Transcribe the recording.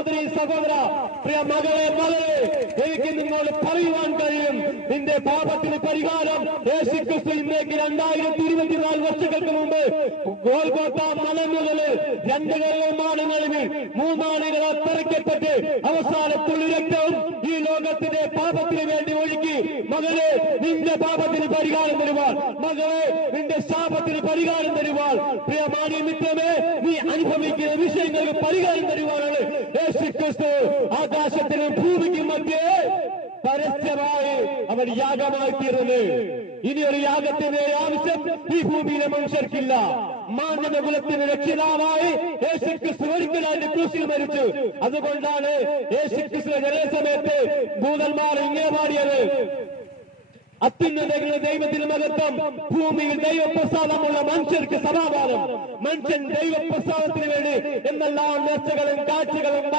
സഹോദരി സഹോദര പ്രിയ മകളെ മകളെ എനിക്ക് നിന്നോട് പറയുവാൻ കഴിയും നിന്റെ പാപത്തിന് പരിഹാരം യേശുക്രിസ്തു ഇന്നേക്ക് 2024 വർഷങ്ങൾക്ക് മുമ്പ് ഗോൽഗോത്ത മലമുകളിൽ 2 കരമാണങ്ങളിൽ 3 ആളുകളെ തറയ്ക്കപ്പെട്ട് അവസാനത്തുള്ള രക്തവും ഈ ലോകത്തിന്റെ പാപത്തിന് വേണ്ടി ഒഴുക്കി മകളെ നിന്റെ പാപത്തിന് പരിഹാരം തരുവാൻ മകളെ നിന്റെ ശാപത്തിന് പരിഹാരം തരുവാൻ പ്രിയ മാന്യമിത്രമേ നീ അനുഭവിക്കുന്ന വിഷയങ്ങൾക്ക് പരിഹാരം തരുവാനാണ് യേശുക്രിസ്തു ആകാശത്തിനും ഭൂമിക്കും മധ്യേ പരസ്യമായി അവൻ യാഗമായി തീർന്നത്. ഇനിയൊരു യാഗത്തിന്റെ ആവശ്യം ഈ ഭൂമിയിലെ മനുഷ്യർക്കില്ല. മാനവകുലത്തിന് രക്ഷിതാവായി യേശുക്രിസ്തു ഒരിക്കലായിട്ട് ക്രൂശിൽ മരിച്ചു. അതുകൊണ്ടാണ് യേശുക്രിസ്തു ജനന സമയത്ത് ദൂതന്മാർ ഇങ്ങനെ പാടിയത്, അത്യുന്നതങ്ങളുടെ ദൈവത്തിന് മഹത്വം, ഭൂമിയിൽ ദൈവപ്രസാദമുള്ള മനുഷ്യർക്ക് സമാധാനം. മനുഷ്യൻ ദൈവപ്രസാദത്തിന് വേണ്ടി എന്നെല്ലാം നേർച്ചകളും കാഴ്ചകളും